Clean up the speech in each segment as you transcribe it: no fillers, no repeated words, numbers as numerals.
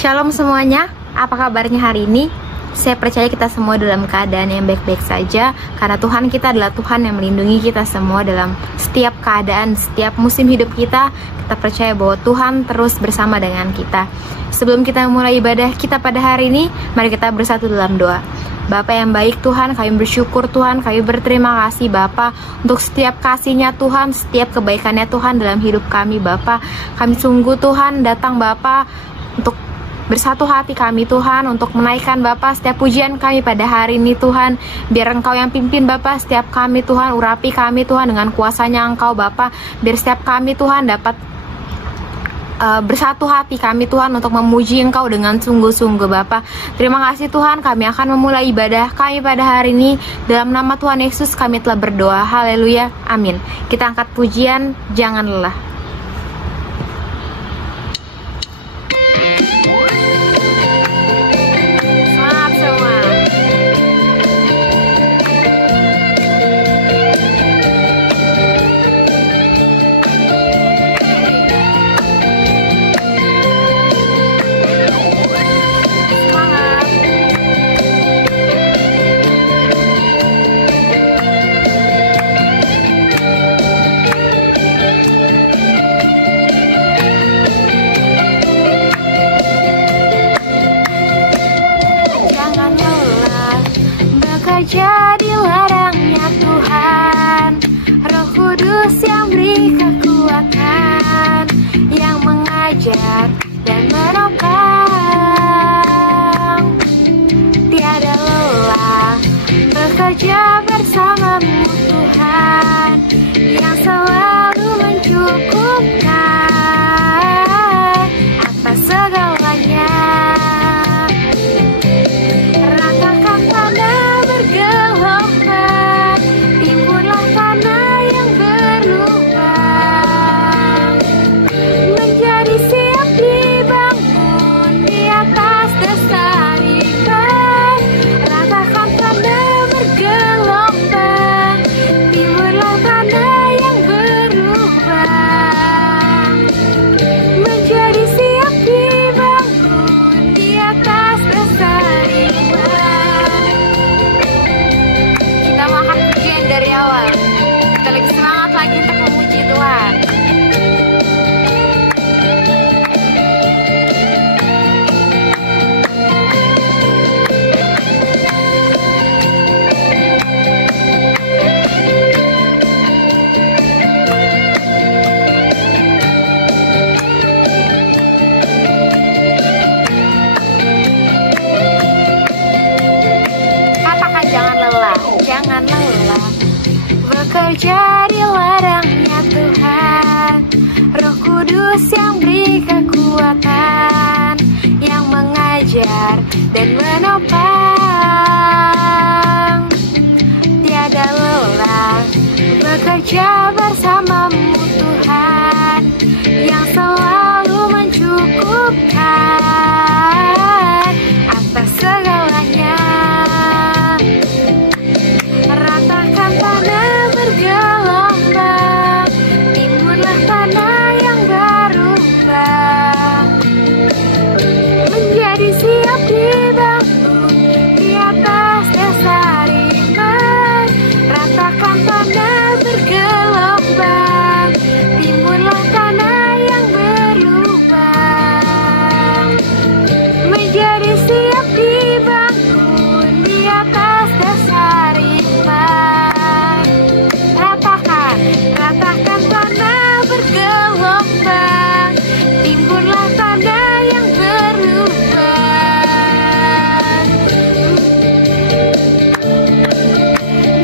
Shalom semuanya, apa kabarnya hari ini? Saya percaya kita semua dalam keadaan yang baik-baik saja, karena Tuhan kita adalah Tuhan yang melindungi kita semua dalam setiap keadaan, setiap musim hidup kita. Kita percaya bahwa Tuhan terus bersama dengan kita. Sebelum kita mulai ibadah kita pada hari ini, mari kita bersatu dalam doa. Bapa yang baik Tuhan, kami bersyukur Tuhan, kami berterima kasih Bapa untuk setiap kasih-Nya Tuhan, setiap kebaikan-Nya Tuhan dalam hidup kami Bapa. Kami sungguh Tuhan datang Bapa untuk bersatu hati kami Tuhan, untuk menaikkan Bapa setiap pujian kami pada hari ini Tuhan. Biar Engkau yang pimpin Bapa setiap kami Tuhan, urapi kami Tuhan dengan kuasanya Engkau Bapa. Biar setiap kami Tuhan dapat bersatu hati kami Tuhan untuk memuji Engkau dengan sungguh-sungguh Bapa. Terima kasih Tuhan, kami akan memulai ibadah kami pada hari ini. Dalam nama Tuhan Yesus kami telah berdoa, haleluya, amin. Kita angkat pujian, jangan lelah. Jadi ladangnya Tuhan, Roh Kudus yang beri kekuatan, yang mengajar dan menopang. Tiada lelah bekerja bersamamu Tuhan, yang selalu mencukupkan atas segalanya. Ratakan tanah bergelombang, timbunlah tanah yang berlubang, menjadi siap dibangun di atas dasar iman. Ratakan tanah bergelombang, timbunlah tanah yang berlubang, menjadi siap dibangun di atas dasar iman. Kita mau angkat pujian dari awal. Kita lagi semangat lagi untuk memuji Tuhan. Katakan jangan lelah, jangan lelah bekerja di ladangnya Tuhan, Roh Kudus yang beri kekuatan, yang mengajar dan menopang. Tiada lelah bekerja bersamamu Tuhan, yang selalu mencukupkan atas segalanya. Ratakan tanah bergelombang, timbunlah tanah yang berubah, menjadi siap dibangun di atas dasar iman. Ratakan tanah bergelombang, timbunlah tanah yang berubah, menjadi siap dibangun di atas dasar iman. Ratakan tanah bergelombang, timbunlah tanah yang berubah,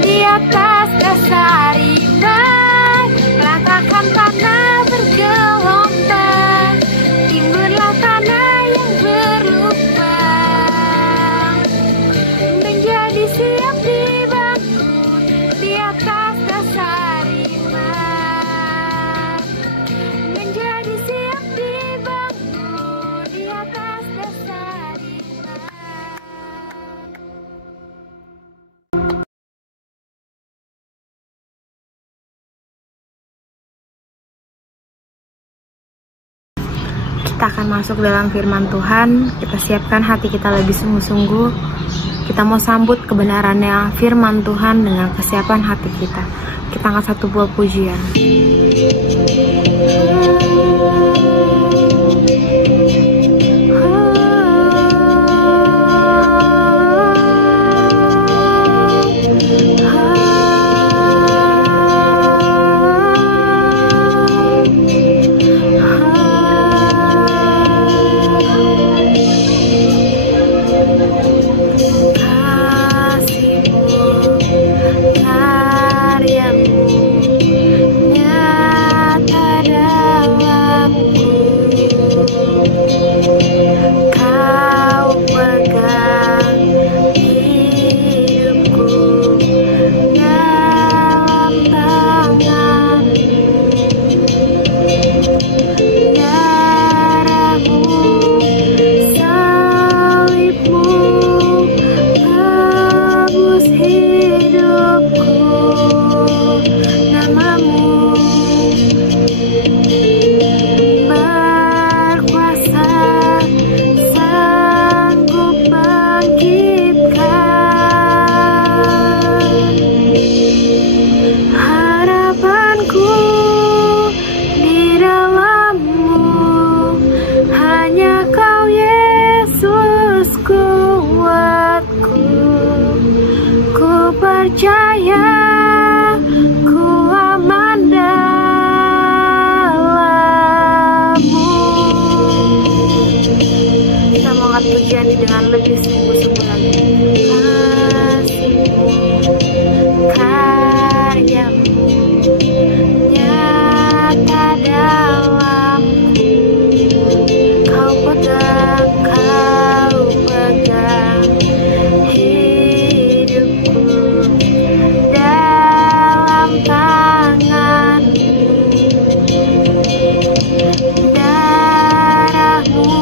di atas dasar iman. Ratakan tanah bergelombang, timbunlah tanah yang berubah, menjadi siap dibangun di atas dasar iman, menjadi siap dibangun di atas dasar iman. Kita akan masuk dalam firman Tuhan, kita siapkan hati kita lebih sungguh-sungguh. Kita mau sambut kebenarannya firman Tuhan dengan kesiapan hati kita. Kita angkat satu buah pujian. Dengan lebih sungguh-sungguh lagi. Kasih-Mu, karya-Mu nyata dalamku. Kau pegang hidupku dalam tangan-Mu. Darah-Mu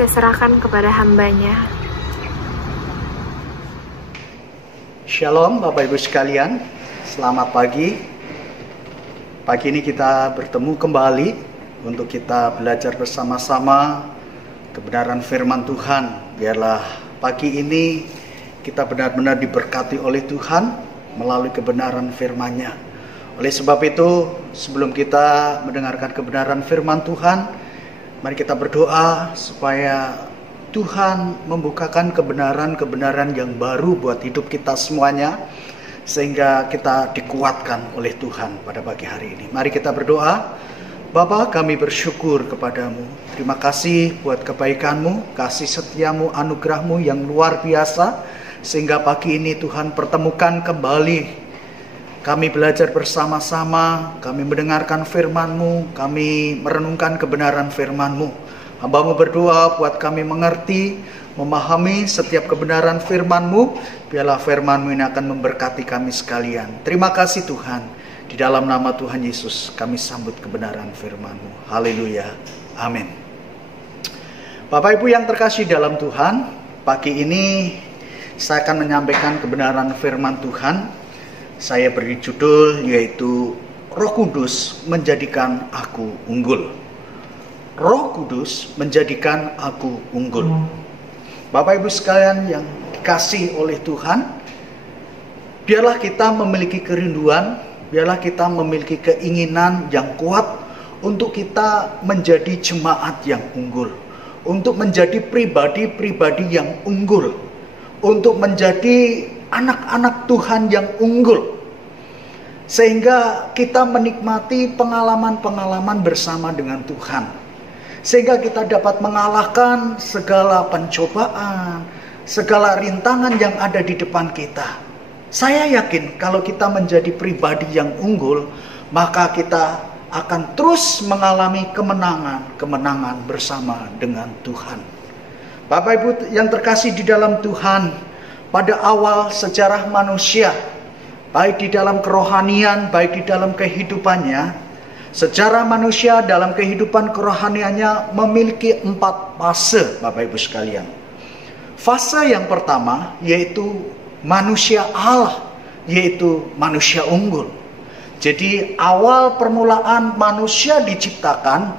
saya serahkan kepada hambanya. Shalom Bapak Ibu sekalian, selamat pagi. Pagi ini kita bertemu kembali untuk kita belajar bersama-sama kebenaran firman Tuhan. Biarlah pagi ini kita benar-benar diberkati oleh Tuhan melalui kebenaran firman-Nya. Oleh sebab itu, sebelum kita mendengarkan kebenaran firman Tuhan, mari kita berdoa supaya Tuhan membukakan kebenaran-kebenaran yang baru buat hidup kita semuanya, sehingga kita dikuatkan oleh Tuhan pada pagi hari ini. Mari kita berdoa. Bapa, kami bersyukur kepadamu. Terima kasih buat kebaikan-Mu, kasih setia-Mu, anugerah-Mu yang luar biasa, sehingga pagi ini Tuhan pertemukan kembali. Kami belajar bersama-sama, kami mendengarkan firman-Mu, kami merenungkan kebenaran firman-Mu. Hamba-Mu berdoa buat kami mengerti, memahami setiap kebenaran firman-Mu. Biarlah firman-Mu ini akan memberkati kami sekalian. Terima kasih Tuhan. Di dalam nama Tuhan Yesus kami sambut kebenaran firman-Mu. Haleluya. Amin. Bapak Ibu yang terkasih dalam Tuhan, pagi ini saya akan menyampaikan kebenaran firman Tuhan. Saya beri judul yaitu Roh Kudus menjadikan aku unggul. Roh Kudus menjadikan aku unggul. Bapak Ibu sekalian yang dikasihi oleh Tuhan, biarlah kita memiliki kerinduan, biarlah kita memiliki keinginan yang kuat untuk kita menjadi jemaat yang unggul, untuk menjadi pribadi-pribadi yang unggul, untuk menjadi anak-anak Tuhan yang unggul, sehingga kita menikmati pengalaman-pengalaman bersama dengan Tuhan, sehingga kita dapat mengalahkan segala pencobaan, segala rintangan yang ada di depan kita. Saya yakin kalau kita menjadi pribadi yang unggul, maka kita akan terus mengalami kemenangan bersama dengan Tuhan. Bapak Ibu yang terkasih di dalam Tuhan, pada awal sejarah manusia, baik di dalam kerohanian, baik di dalam kehidupannya, sejarah manusia dalam kehidupan kerohaniannya memiliki 4 fase, Bapak Ibu sekalian. Fase yang pertama yaitu manusia Allah, yaitu manusia unggul. Jadi awal permulaan manusia diciptakan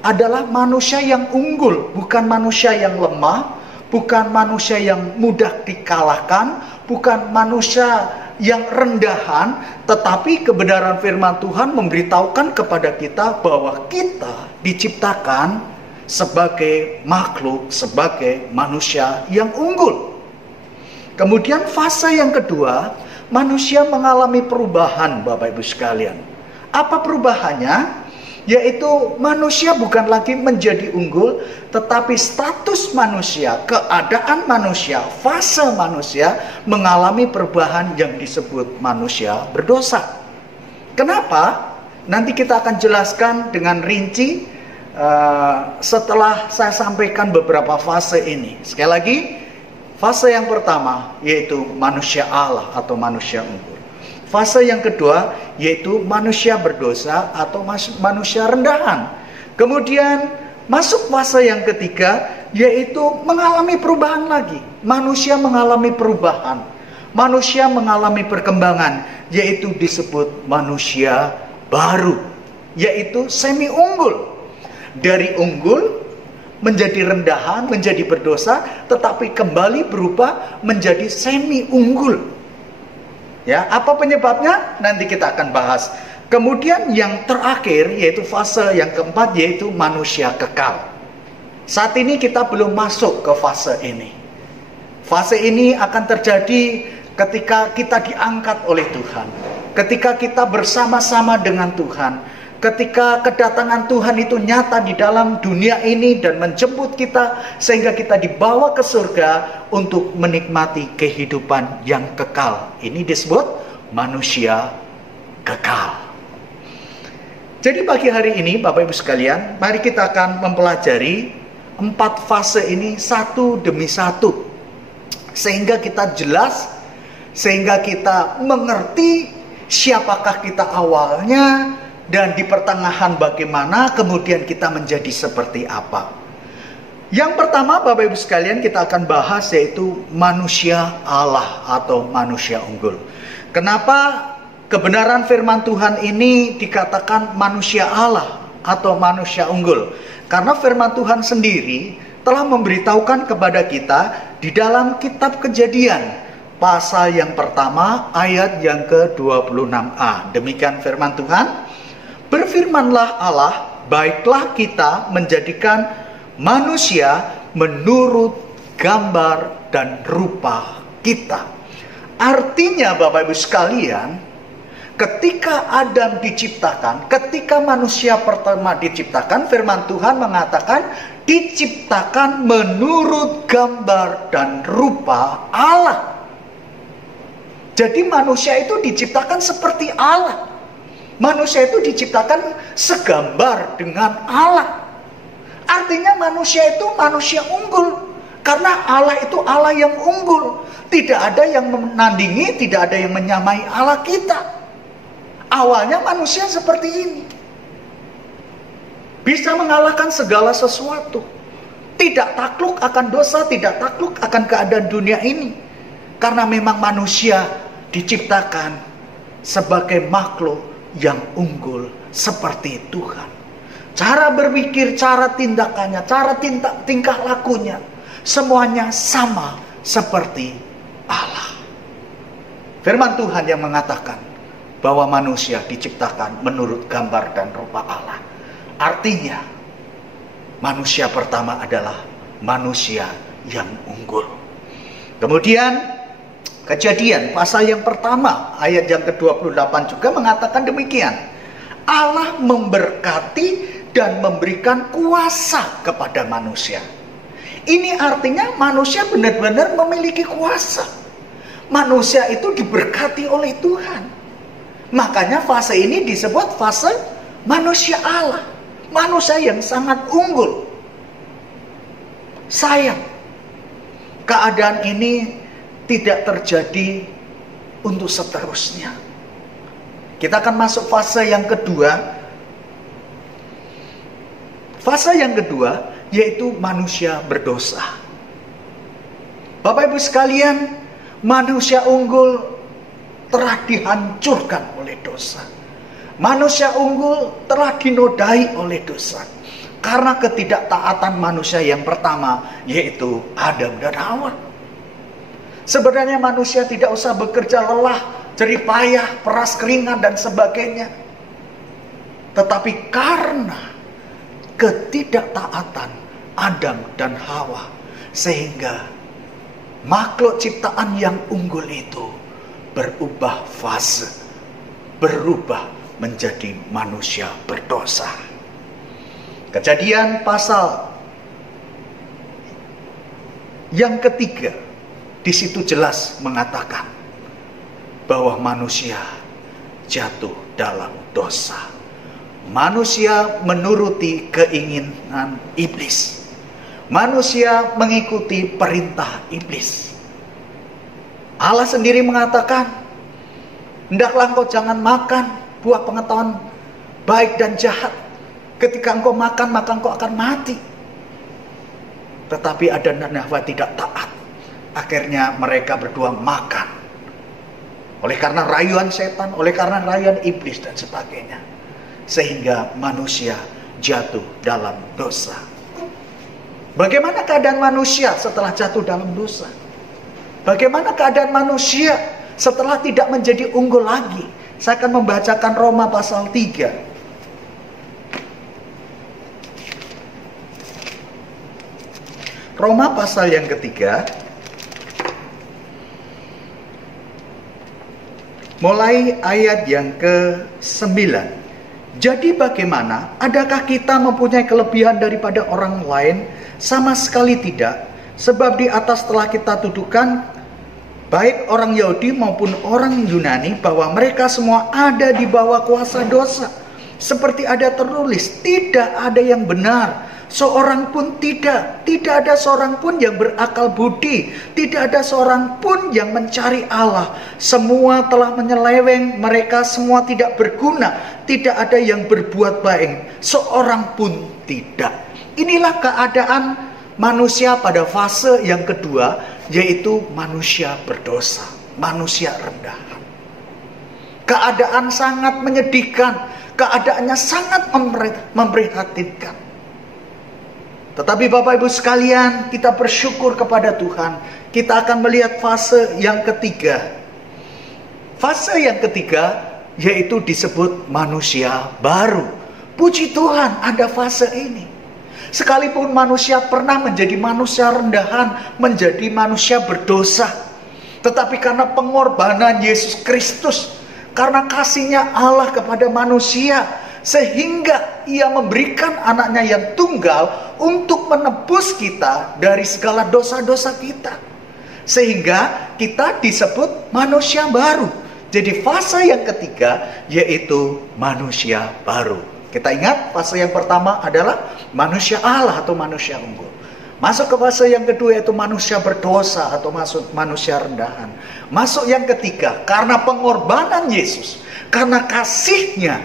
adalah manusia yang unggul, bukan manusia yang lemah, bukan manusia yang mudah dikalahkan, bukan manusia yang rendahan, tetapi kebenaran firman Tuhan memberitahukan kepada kita bahwa kita diciptakan sebagai makhluk, sebagai manusia yang unggul. Kemudian fase yang kedua, manusia mengalami perubahan, Bapak Ibu sekalian. Apa perubahannya? Yaitu manusia bukan lagi menjadi unggul, tetapi status manusia, keadaan manusia, fase manusia mengalami perubahan yang disebut manusia berdosa. Kenapa? Nanti kita akan jelaskan dengan rinci setelah saya sampaikan beberapa fase ini. Sekali lagi, fase yang pertama yaitu manusia Allah atau manusia unggul. Fase yang kedua yaitu manusia berdosa atau manusia rendahan. Kemudian masuk fase yang ketiga yaitu mengalami perubahan lagi. Manusia mengalami perubahan. Manusia mengalami perkembangan, yaitu disebut manusia baru, yaitu semi unggul. Dari unggul menjadi rendahan, menjadi berdosa, tetapi kembali berubah menjadi semi unggul. Ya, apa penyebabnya? Nanti kita akan bahas. Kemudian yang terakhir yaitu fase yang keempat yaitu manusia kekal. Saat ini kita belum masuk ke fase ini. Fase ini akan terjadi ketika kita diangkat oleh Tuhan. Ketika kita bersama-sama dengan Tuhan. Ketika kedatangan Tuhan itu nyata di dalam dunia ini dan menjemput kita sehingga kita dibawa ke surga untuk menikmati kehidupan yang kekal. Ini disebut manusia kekal. Jadi pagi hari ini Bapak Ibu sekalian, mari kita akan mempelajari 4 fase ini satu demi satu. Sehingga kita jelas, sehingga kita mengerti siapakah kita awalnya, dan di pertengahan bagaimana kemudian kita menjadi seperti apa. Yang pertama, Bapak Ibu sekalian, kita akan bahas yaitu manusia Allah atau manusia unggul. Kenapa kebenaran firman Tuhan ini dikatakan manusia Allah atau manusia unggul? Karena firman Tuhan sendiri telah memberitahukan kepada kita di dalam kitab Kejadian pasal yang pertama ayat yang ke-26a. Demikian firman Tuhan, berfirmanlah Allah, baiklah kita menjadikan manusia menurut gambar dan rupa kita. Artinya Bapak Ibu sekalian, ketika Adam diciptakan, ketika manusia pertama diciptakan, firman Tuhan mengatakan diciptakan menurut gambar dan rupa Allah. Jadi manusia itu diciptakan seperti Allah. Manusia itu diciptakan segambar dengan Allah. Artinya manusia itu manusia unggul. Karena Allah itu Allah yang unggul. Tidak ada yang menandingi, tidak ada yang menyamai Allah kita. Awalnya manusia seperti ini. Bisa mengalahkan segala sesuatu. Tidak takluk akan dosa, tidak takluk akan keadaan dunia ini. Karena memang manusia diciptakan sebagai makhluk yang unggul seperti Tuhan. Cara berpikir, cara tindakannya, cara tingkah lakunya, semuanya sama seperti Allah. Firman Tuhan yang mengatakan bahwa manusia diciptakan menurut gambar dan rupa Allah. Artinya, manusia pertama adalah manusia yang unggul. Kemudian, Kejadian pasal yang pertama ayat yang ke-28 juga mengatakan demikian. Allah memberkati dan memberikan kuasa kepada manusia. Ini artinya manusia benar-benar memiliki kuasa. Manusia itu diberkati oleh Tuhan. Makanya fase ini disebut fase manusia Allah. Manusia yang sangat unggul. Sayang, keadaan ini tidak terjadi untuk seterusnya. Kita akan masuk fase yang kedua. Fase yang kedua yaitu manusia berdosa. Bapak Ibu sekalian, manusia unggul telah dihancurkan oleh dosa. Manusia unggul telah dinodai oleh dosa. Karena ketidaktaatan manusia yang pertama yaitu Adam dan Hawa. Sebenarnya manusia tidak usah bekerja lelah, jerih payah, peras keringat dan sebagainya. Tetapi karena ketidaktaatan Adam dan Hawa, sehingga makhluk ciptaan yang unggul itu berubah fase, berubah menjadi manusia berdosa. Kejadian pasal yang ketiga, di situ jelas mengatakan bahwa manusia jatuh dalam dosa. Manusia menuruti keinginan iblis. Manusia mengikuti perintah iblis. Allah sendiri mengatakan, hendaklah engkau jangan makan buah pengetahuan baik dan jahat. Ketika engkau makan, maka engkau akan mati. Tetapi Adam dan Hawa tidak taat. Akhirnya mereka berdua makan. Oleh karena rayuan setan, oleh karena rayuan iblis dan sebagainya. Sehingga manusia jatuh dalam dosa. Bagaimana keadaan manusia setelah jatuh dalam dosa? Bagaimana keadaan manusia setelah tidak menjadi unggul lagi? Saya akan membacakan Roma pasal 3. Roma pasal yang ketiga, mulai ayat yang ke-9. Jadi bagaimana? Adakah kita mempunyai kelebihan daripada orang lain? Sama sekali tidak. Sebab di atas telah kita tuduhkan, baik orang Yahudi maupun orang Yunani, bahwa mereka semua ada di bawah kuasa dosa. Seperti ada tertulis, tidak ada yang benar, seorang pun tidak. Tidak ada seorang pun yang berakal budi. Tidak ada seorang pun yang mencari Allah. Semua telah menyeleweng, mereka semua tidak berguna. Tidak ada yang berbuat baik, seorang pun tidak. Inilah keadaan manusia pada fase yang kedua, yaitu manusia berdosa, manusia rendahan. Keadaan sangat menyedihkan, keadaannya sangat memprihatinkan. Tetapi Bapak Ibu sekalian, kita bersyukur kepada Tuhan. Kita akan melihat fase yang ketiga. Fase yang ketiga yaitu disebut manusia baru. Puji Tuhan, ada fase ini. Sekalipun manusia pernah menjadi manusia rendahan, menjadi manusia berdosa, tetapi karena pengorbanan Yesus Kristus, karena kasihnya Allah kepada manusia, sehingga ia memberikan anaknya yang tunggal untuk menebus kita dari segala dosa-dosa kita. Sehingga kita disebut manusia baru. Jadi fase yang ketiga yaitu manusia baru. Kita ingat fase yang pertama adalah manusia Allah atau manusia unggul. Masuk ke fase yang kedua yaitu manusia berdosa atau masuk manusia rendahan. Masuk yang ketiga, karena pengorbanan Yesus, karena kasihnya,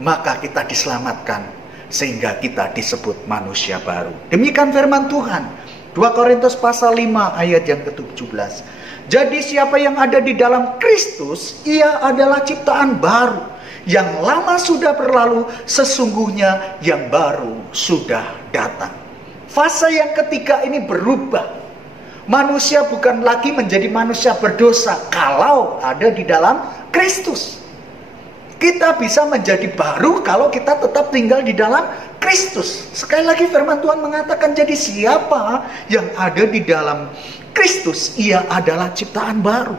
maka kita diselamatkan sehingga kita disebut manusia baru. Demikian firman Tuhan. 2 Korintus pasal 5 ayat yang ke-17. Jadi siapa yang ada di dalam Kristus, ia adalah ciptaan baru. Yang lama sudah berlalu, sesungguhnya yang baru sudah datang. Fase yang ketiga ini berubah. Manusia bukan lagi menjadi manusia berdosa kalau ada di dalam Kristus. Kita bisa menjadi baru kalau kita tetap tinggal di dalam Kristus. Sekali lagi firman Tuhan mengatakan, jadi siapa yang ada di dalam Kristus, ia adalah ciptaan baru.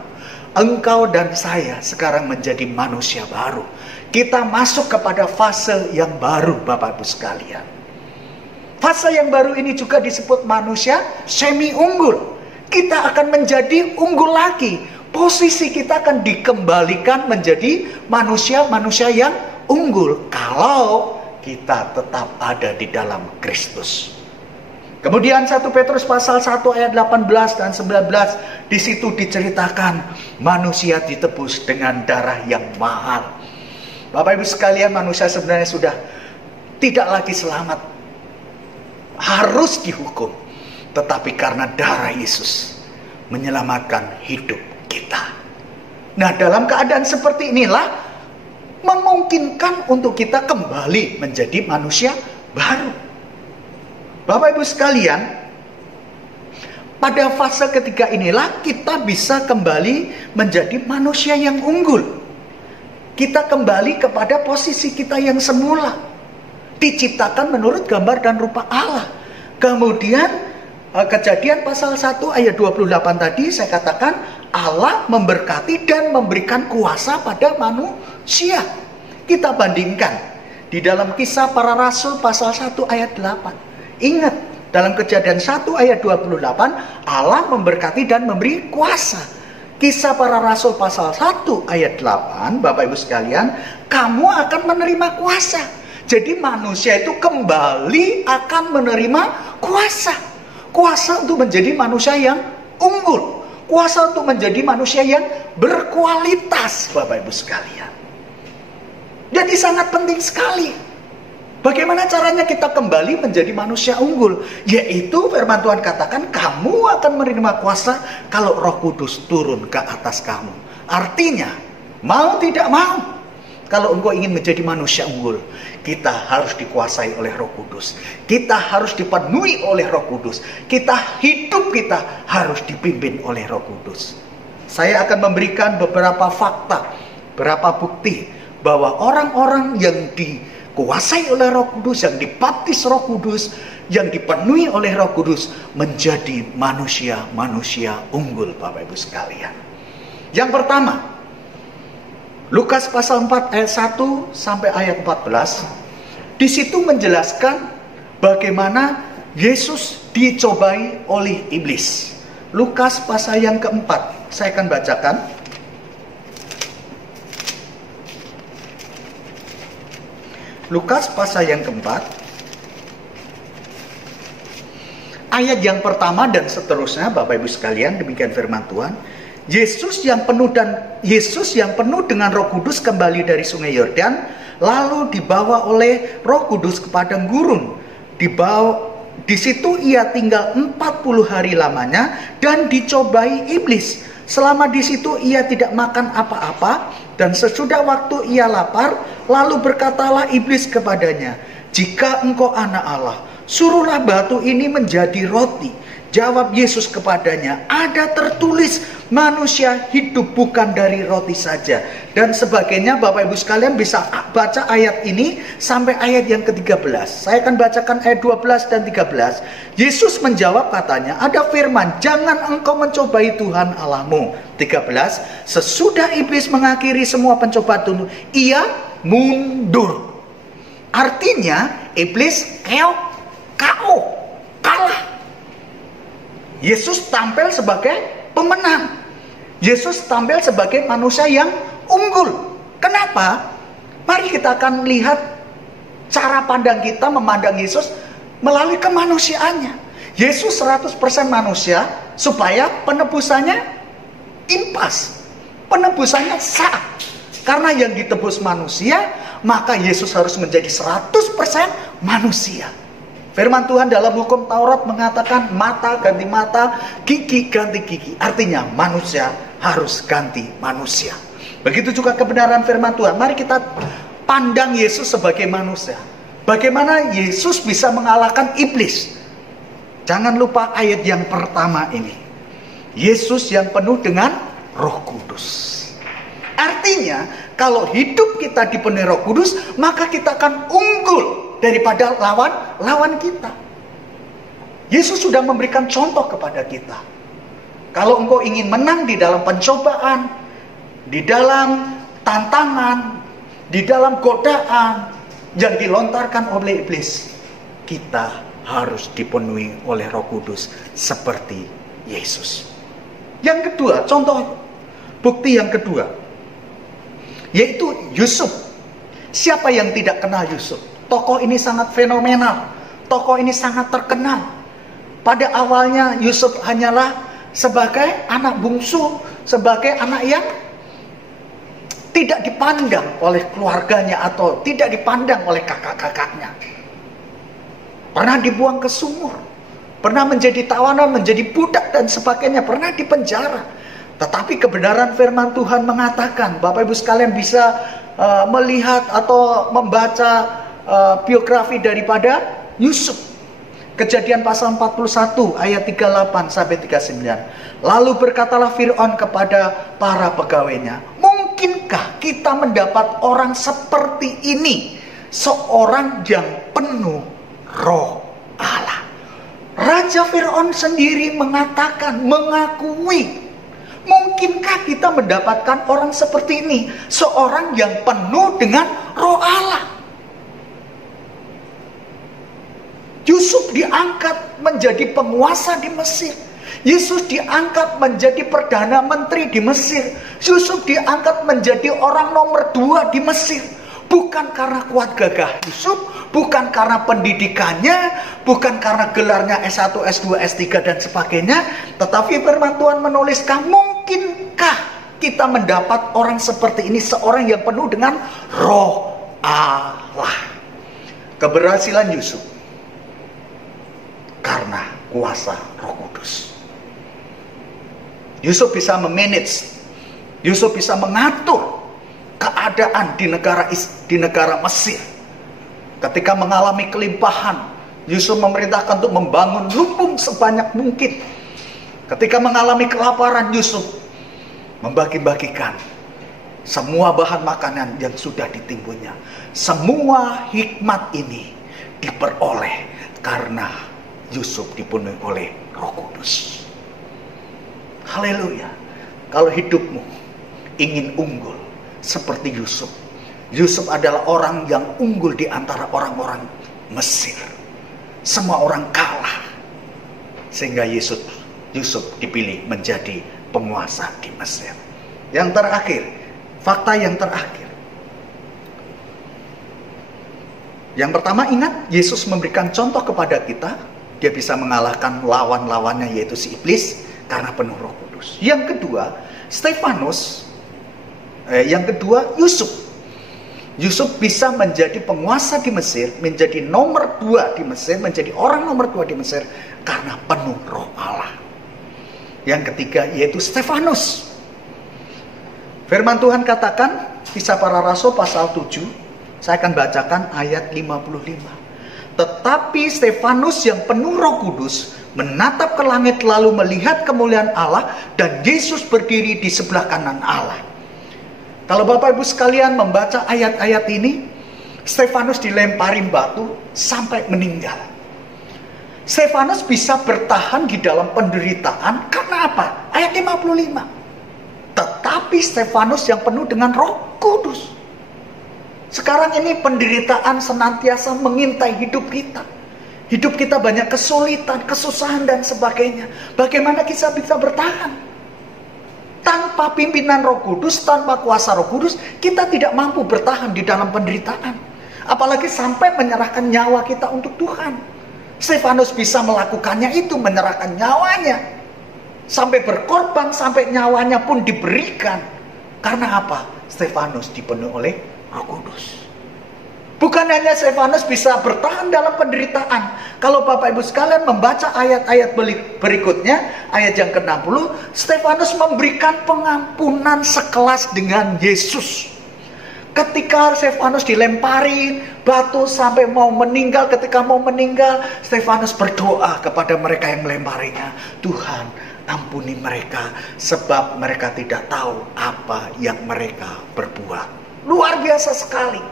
Engkau dan saya sekarang menjadi manusia baru. Kita masuk kepada fase yang baru, Bapak Ibu sekalian. Fase yang baru ini juga disebut manusia semi unggul. Kita akan menjadi unggul lagi. Posisi kita akan dikembalikan menjadi manusia-manusia yang unggul kalau kita tetap ada di dalam Kristus. Kemudian 1 Petrus pasal 1 ayat 18 dan 19, di situ diceritakan manusia ditebus dengan darah yang mahal. Bapak Ibu sekalian, manusia sebenarnya sudah tidak lagi selamat, harus dihukum. Tetapi karena darah Yesus menyelamatkan hidup kita. Nah, dalam keadaan seperti inilah memungkinkan untuk kita kembali menjadi manusia baru. Bapak Ibu sekalian, pada fase ketiga inilah kita bisa kembali menjadi manusia yang unggul. Kita kembali kepada posisi kita yang semula, diciptakan menurut gambar dan rupa Allah. Kemudian Kejadian pasal 1 ayat 28 tadi saya katakan Allah memberkati dan memberikan kuasa pada manusia. Kita bandingkan di dalam Kisah Para Rasul pasal 1 ayat 8. Ingat, dalam Kejadian 1 ayat 28 Allah memberkati dan memberi kuasa. Kisah Para Rasul pasal 1 ayat 8, Bapak Ibu sekalian, kamu akan menerima kuasa. Jadi manusia itu kembali akan menerima kuasa. Kuasa untuk menjadi manusia yang unggul. Kuasa untuk menjadi manusia yang berkualitas, Bapak Ibu sekalian. Jadi sangat penting sekali. Bagaimana caranya kita kembali menjadi manusia unggul? Yaitu firman Tuhan katakan, kamu akan menerima kuasa kalau Roh Kudus turun ke atas kamu. Artinya, mau tidak mau, kalau engkau ingin menjadi manusia unggul, kita harus dikuasai oleh Roh Kudus. Kita harus dipenuhi oleh Roh Kudus. Hidup kita harus dipimpin oleh Roh Kudus. Saya akan memberikan beberapa fakta, beberapa bukti bahwa orang-orang yang dikuasai oleh Roh Kudus, yang dibaptis Roh Kudus, yang dipenuhi oleh Roh Kudus menjadi manusia-manusia unggul, Bapak Ibu sekalian. Yang pertama, Lukas pasal 4 ayat 1 sampai ayat 14. Di situ menjelaskan bagaimana Yesus dicobai oleh iblis. Lukas pasal yang keempat, saya akan bacakan. Lukas pasal yang keempat, ayat yang pertama dan seterusnya, Bapak Ibu sekalian, demikian firman Tuhan. Yesus yang penuh dengan Roh Kudus kembali dari Sungai Yordan, lalu dibawa oleh Roh Kudus ke padang gurun. di situ ia tinggal 40 hari lamanya dan dicobai iblis. Selama di situ ia tidak makan apa-apa, dan sesudah waktu ia lapar, lalu berkatalah iblis kepadanya, "Jika engkau anak Allah, suruhlah batu ini menjadi roti." Jawab Yesus kepadanya, "Ada tertulis, manusia hidup bukan dari roti saja." Dan sebagainya. Bapak Ibu sekalian bisa baca ayat ini sampai ayat yang ke-13. Saya akan bacakan ayat 12 dan 13. Yesus menjawab katanya, ada firman, "Jangan engkau mencobai Tuhan Allahmu." 13. Sesudah iblis mengakhiri semua pencobaan itu, ia mundur. Artinya iblis KO, kalah. Yesus tampil sebagai pemenang. Yesus tampil sebagai manusia yang unggul. Kenapa? Mari kita akan lihat cara pandang kita memandang Yesus melalui kemanusiaannya. Yesus 100% manusia supaya penebusannya impas. Penebusannya sah. Karena yang ditebus manusia, maka Yesus harus menjadi 100% manusia. Firman Tuhan dalam hukum Taurat mengatakan mata ganti mata, gigi ganti gigi. Artinya manusia harus ganti manusia. Begitu juga kebenaran firman Tuhan. Mari kita pandang Yesus sebagai manusia. Bagaimana Yesus bisa mengalahkan iblis? Jangan lupa ayat yang pertama ini. Yesus yang penuh dengan Roh Kudus. Artinya kalau hidup kita dipenuhi Roh Kudus, maka kita akan unggul daripada lawan kita. Yesus sudah memberikan contoh kepada kita. Kalau engkau ingin menang di dalam pencobaan, di dalam tantangan, di dalam godaan yang dilontarkan oleh iblis, kita harus dipenuhi oleh Roh Kudus seperti Yesus. Yang kedua, contoh bukti yang kedua, yaitu Yusuf. Siapa yang tidak kenal Yusuf? Tokoh ini sangat fenomenal. Tokoh ini sangat terkenal. Pada awalnya Yusuf hanyalah sebagai anak bungsu, sebagai anak yang tidak dipandang oleh keluarganya atau tidak dipandang oleh kakak-kakaknya. Pernah dibuang ke sumur, pernah menjadi tawanan, menjadi budak dan sebagainya, pernah dipenjara. Tetapi kebenaran firman Tuhan mengatakan, Bapak Ibu sekalian bisa melihat atau membaca biografi daripada Yusuf. Kejadian pasal 41 ayat 38 sampai 39. Lalu berkatalah Fir'aun kepada para pegawainya, "Mungkinkah kita mendapat orang seperti ini, seorang yang penuh Roh Allah?" Raja Fir'aun sendiri mengatakan, mengakui, mungkinkah kita mendapatkan orang seperti ini, seorang yang penuh dengan Roh Allah? Yusuf diangkat menjadi penguasa di Mesir. Yesus diangkat menjadi perdana menteri di Mesir. Yusuf diangkat menjadi orang nomor 2 di Mesir. Bukan karena kuat gagah Yusuf, bukan karena pendidikannya, bukan karena gelarnya S1, S2, S3 dan sebagainya. Tetapi firman Tuhan menuliskan, mungkinkah kita mendapat orang seperti ini, seorang yang penuh dengan Roh Allah. Keberhasilan Yusuf karena kuasa Roh Kudus. Yusuf bisa memanage, Yusuf bisa mengatur keadaan di negara Mesir. Ketika mengalami kelimpahan, Yusuf memerintahkan untuk membangun lumbung sebanyak mungkin. Ketika mengalami kelaparan, Yusuf membagi-bagikan semua bahan makanan yang sudah ditimbunnya. Semua hikmat ini diperoleh karena Yusuf dipenuhi oleh Roh Kudus. Haleluya. Kalau hidupmu ingin unggul seperti Yusuf, Yusuf adalah orang yang unggul di antara orang-orang Mesir. Semua orang kalah, sehingga Yusuf dipilih menjadi penguasa di Mesir. Yang terakhir, fakta yang terakhir. Yang pertama, ingat, Yesus memberikan contoh kepada kita. Dia bisa mengalahkan lawan-lawannya, yaitu si iblis, karena penuh Roh Kudus. Yang kedua, Stefanus. Yang kedua, Yusuf. Yusuf bisa menjadi penguasa di Mesir, menjadi nomor 2 di Mesir, menjadi orang nomor 2 di Mesir karena penuh Roh Allah. Yang ketiga yaitu Stefanus. Firman Tuhan katakan, Kisah Para Rasul pasal 7, saya akan bacakan ayat 55. Tetapi Stefanus yang penuh Roh Kudus menatap ke langit lalu melihat kemuliaan Allah dan Yesus berdiri di sebelah kanan Allah. Kalau Bapak Ibu sekalian membaca ayat-ayat ini, Stefanus dilemparin batu sampai meninggal. Stefanus bisa bertahan di dalam penderitaan karena apa? Ayat 55. Tetapi Stefanus yang penuh dengan Roh Kudus. Sekarang ini penderitaan senantiasa mengintai hidup kita. Hidup kita banyak kesulitan, kesusahan dan sebagainya. Bagaimana kita bisa bertahan? Tanpa pimpinan Roh Kudus, tanpa kuasa Roh Kudus, kita tidak mampu bertahan di dalam penderitaan. Apalagi sampai menyerahkan nyawa kita untuk Tuhan. Stefanus bisa melakukannya itu, menyerahkan nyawanya. Sampai berkorban, sampai nyawanya pun diberikan. Karena apa? Stefanus dipenuhi oleh Roh Kudus. Bukan hanya Stefanus bisa bertahan dalam penderitaan. Kalau Bapak Ibu sekalian membaca ayat-ayat berikutnya, ayat yang ke-60, Stefanus memberikan pengampunan sekelas dengan Yesus. Ketika Stefanus dilempari batu sampai mau meninggal, ketika mau meninggal, Stefanus berdoa kepada mereka yang melemparinya. Tuhan, ampuni mereka, sebab mereka tidak tahu apa yang mereka berbuat. Luar biasa sekali.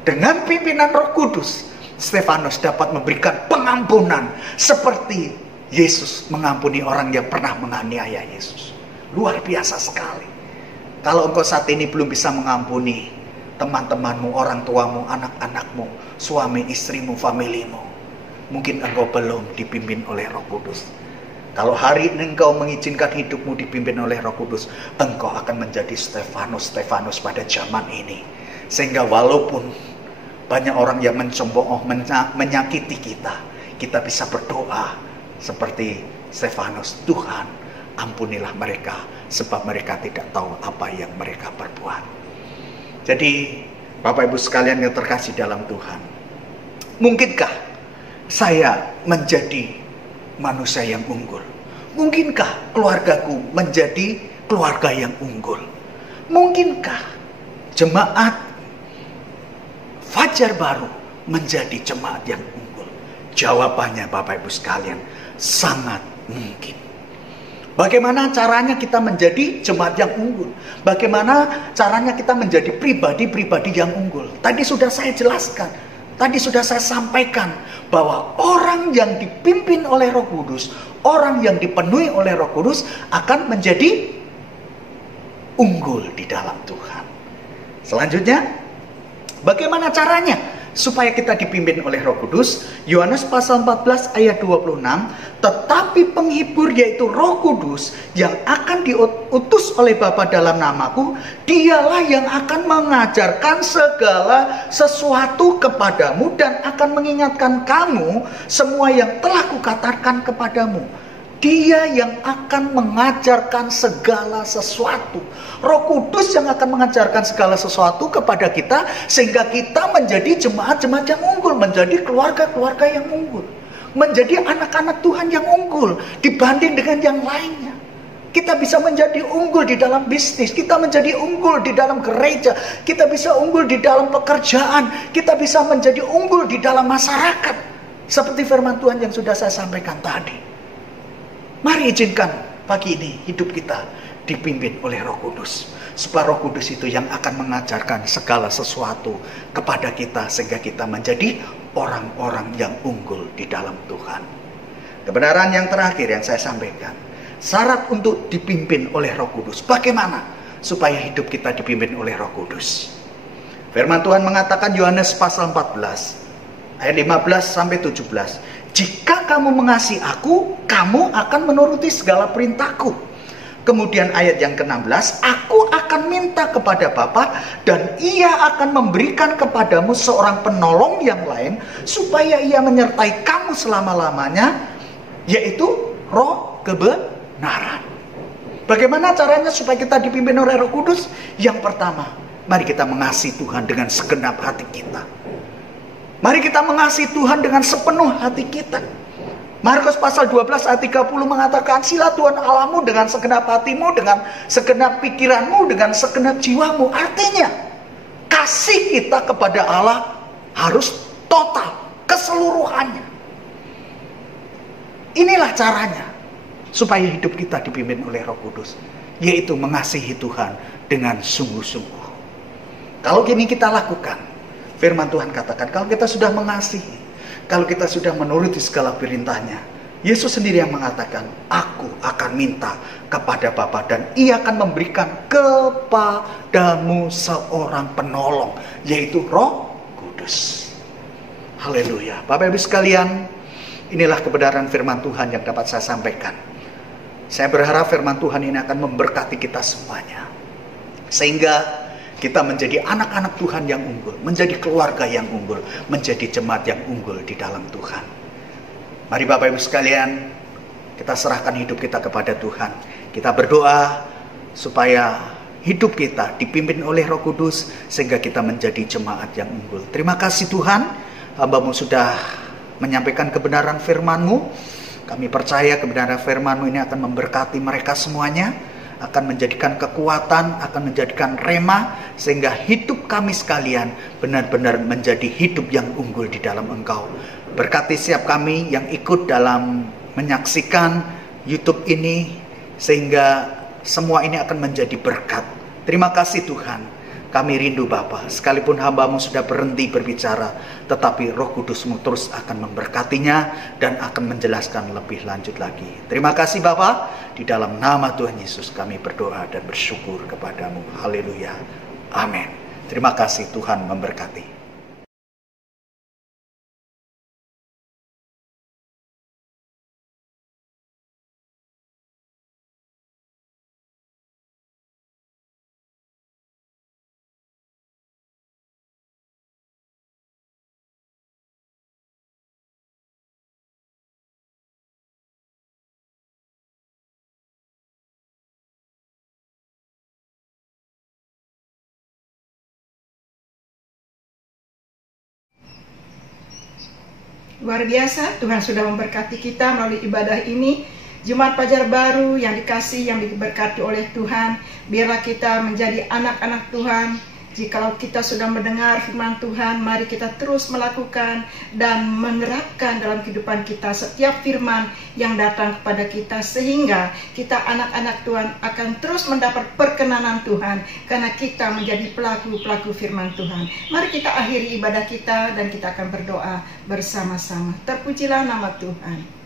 Dengan pimpinan Roh Kudus, Stefanus dapat memberikan pengampunan seperti Yesus mengampuni orang yang pernah menganiaya Yesus. Luar biasa sekali. Kalau engkau saat ini belum bisa mengampuni teman-temanmu, orang tuamu, anak-anakmu, suami, istrimu, familimu, mungkin engkau belum dipimpin oleh Roh Kudus. Kalau hari ini engkau mengizinkan hidupmu dipimpin oleh Roh Kudus, engkau akan menjadi Stefanus pada zaman ini. Sehingga walaupun banyak orang yang mencemooh, menyakiti kita, kita bisa berdoa seperti Stefanus. Tuhan, ampunilah mereka, sebab mereka tidak tahu apa yang mereka perbuat. Jadi, Bapak Ibu sekalian yang terkasih dalam Tuhan, mungkinkah saya menjadi manusia yang unggul? Mungkinkah keluargaku menjadi keluarga yang unggul? Mungkinkah jemaat Fajar Baru menjadi jemaat yang unggul? Jawabannya Bapak Ibu sekalian, sangat mungkin. Bagaimana caranya kita menjadi jemaat yang unggul? Bagaimana caranya kita menjadi pribadi-pribadi yang unggul? Tadi sudah saya jelaskan, tadi sudah saya sampaikan bahwa orang yang dipimpin oleh Roh Kudus, orang yang dipenuhi oleh Roh Kudus akan menjadi unggul di dalam Tuhan. Selanjutnya, bagaimana caranya supaya kita dipimpin oleh Roh Kudus? Yohanes pasal 14 ayat 26, tetapi penghibur yaitu Roh Kudus yang akan diutus oleh Bapa dalam namaku, dialah yang akan mengajarkan segala sesuatu kepadamu dan akan mengingatkan kamu semua yang telah kukatakan kepadamu. Dia yang akan mengajarkan segala sesuatu. Roh Kudus yang akan mengajarkan segala sesuatu kepada kita, sehingga kita menjadi jemaat-jemaat yang unggul, menjadi keluarga-keluarga yang unggul, menjadi anak-anak Tuhan yang unggul dibanding dengan yang lainnya. Kita bisa menjadi unggul di dalam bisnis, kita menjadi unggul di dalam gereja, kita bisa unggul di dalam pekerjaan, kita bisa menjadi unggul di dalam masyarakat. Seperti firman Tuhan yang sudah saya sampaikan tadi. Mari izinkan pagi ini hidup kita dipimpin oleh Roh Kudus. Supaya Roh Kudus itu yang akan mengajarkan segala sesuatu kepada kita, sehingga kita menjadi orang-orang yang unggul di dalam Tuhan. Kebenaran yang terakhir yang saya sampaikan, syarat untuk dipimpin oleh Roh Kudus. Bagaimana supaya hidup kita dipimpin oleh Roh Kudus? Firman Tuhan mengatakan, Yohanes pasal 14 ayat 15 sampai 17. Jika kamu mengasihi aku, kamu akan menuruti segala perintahku. Kemudian ayat yang ke-16, aku akan minta kepada Bapa dan ia akan memberikan kepadamu seorang penolong yang lain, supaya ia menyertai kamu selama-lamanya, yaitu Roh kebenaran. Bagaimana caranya supaya kita dipimpin oleh Roh Kudus? Yang pertama, Mari kita mengasihi Tuhan dengan segenap hati kita. Mari kita mengasihi Tuhan dengan sepenuh hati kita. Markus pasal 12 ayat 30 mengatakan, "Silah Tuhan Allahmu dengan segenap hatimu, dengan segenap pikiranmu, dengan segenap jiwamu." Artinya, kasih kita kepada Allah harus total, keseluruhannya. Inilah caranya supaya hidup kita dipimpin oleh Roh Kudus, yaitu mengasihi Tuhan dengan sungguh-sungguh. Kalau ini kita lakukan, firman Tuhan katakan, kalau kita sudah mengasihi, kalau kita sudah menuruti segala perintahnya, Yesus sendiri yang mengatakan, "Aku akan minta kepada Bapa dan Ia akan memberikan kepadamu seorang penolong, yaitu Roh Kudus." Haleluya. Bapak Ibu sekalian, inilah kebenaran firman Tuhan yang dapat saya sampaikan. Saya berharap firman Tuhan ini akan memberkati kita semuanya, sehingga kita menjadi anak-anak Tuhan yang unggul, menjadi keluarga yang unggul, menjadi jemaat yang unggul di dalam Tuhan. Mari Bapak Ibu sekalian, kita serahkan hidup kita kepada Tuhan. Kita berdoa supaya hidup kita dipimpin oleh Roh Kudus, sehingga kita menjadi jemaat yang unggul. Terima kasih Tuhan, hamba-Mu sudah menyampaikan kebenaran firman-Mu. Kami percaya kebenaran firman-Mu ini akan memberkati mereka semuanya, akan menjadikan kekuatan, akan menjadikan rema, sehingga hidup kami sekalian benar-benar menjadi hidup yang unggul di dalam Engkau. Berkati setiap kami yang ikut dalam menyaksikan YouTube ini, sehingga semua ini akan menjadi berkat. Terima kasih Tuhan. Kami rindu Bapa, sekalipun hamba-Mu sudah berhenti berbicara, tetapi Roh Kudus-Mu terus akan memberkatinya dan akan menjelaskan lebih lanjut lagi. Terima kasih Bapa, di dalam nama Tuhan Yesus kami berdoa dan bersyukur kepadamu. Haleluya. Amin. Terima kasih, Tuhan memberkati. Luar biasa, Tuhan sudah memberkati kita melalui ibadah ini. Jemaat Fajar Baru yang dikasihi, yang diberkati oleh Tuhan, biarlah kita menjadi anak-anak Tuhan. Jikalau kita sudah mendengar firman Tuhan, mari kita terus melakukan dan menerapkan dalam kehidupan kita setiap firman yang datang kepada kita, sehingga kita anak-anak Tuhan akan terus mendapat perkenanan Tuhan, karena kita menjadi pelaku-pelaku firman Tuhan. Mari kita akhiri ibadah kita dan kita akan berdoa bersama-sama. Terpujilah nama Tuhan.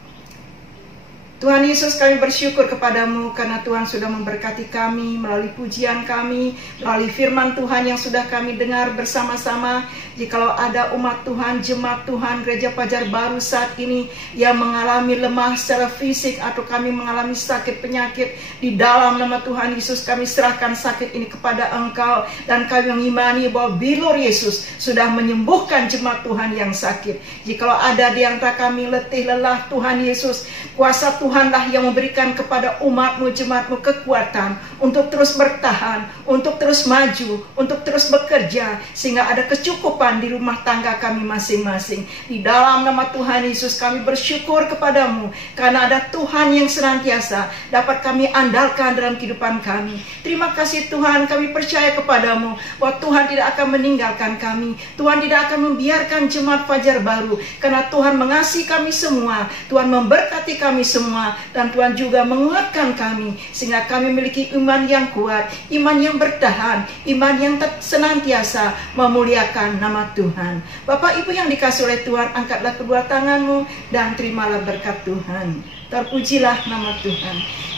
Tuhan Yesus, kami bersyukur kepadamu karena Tuhan sudah memberkati kami melalui pujian kami, melalui firman Tuhan yang sudah kami dengar bersama-sama. Jikalau ada umat Tuhan, jemaat Tuhan, Gereja Fajar Baru saat ini yang mengalami lemah secara fisik atau kami mengalami sakit penyakit, di dalam nama Tuhan Yesus kami serahkan sakit ini kepada Engkau, dan kami mengimani bahwa bilur Yesus sudah menyembuhkan jemaat Tuhan yang sakit. Jikalau ada di antara kami letih lelah, Tuhan Yesus, kuasa Tuhanlah yang memberikan kepada umat-Mu, jemaat-Mu kekuatan untuk terus bertahan, untuk terus maju, untuk terus bekerja, sehingga ada kecukupan di rumah tangga kami masing-masing. Di dalam nama Tuhan Yesus kami bersyukur kepadamu, karena ada Tuhan yang senantiasa dapat kami andalkan dalam kehidupan kami. Terima kasih Tuhan, kami percaya kepadamu bahwa Tuhan tidak akan meninggalkan kami. Tuhan tidak akan membiarkan jemaat Fajar Baru, karena Tuhan mengasihi kami semua, Tuhan memberkati kami semua, dan Tuhan juga menguatkan kami, sehingga kami memiliki iman yang kuat, iman yang bertahan, iman yang senantiasa memuliakan nama Tuhan. Bapak Ibu yang dikasihi oleh Tuhan, angkatlah kedua tanganmu dan terimalah berkat Tuhan. Terpujilah nama Tuhan.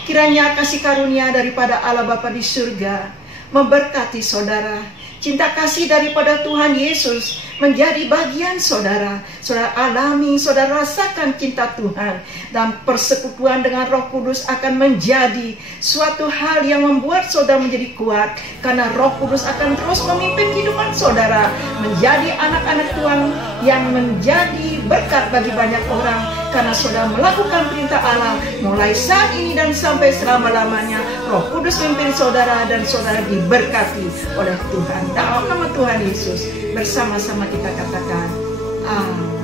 Kiranya kasih karunia daripada Allah Bapa di surga memberkati saudara. Cinta kasih daripada Tuhan Yesus menjadi bagian saudara. Saudara alami, saudara rasakan cinta Tuhan, dan persekutuan dengan Roh Kudus akan menjadi suatu hal yang membuat saudara menjadi kuat, karena Roh Kudus akan terus memimpin kehidupan saudara menjadi anak-anak Tuhan yang menjadi berkat bagi banyak orang karena saudara melakukan perintah Allah mulai saat ini dan sampai selama-lamanya. Roh Kudus memimpin saudara dan saudara diberkati oleh Tuhan. Dalam nama Tuhan Yesus bersama-sama kita katakan amin.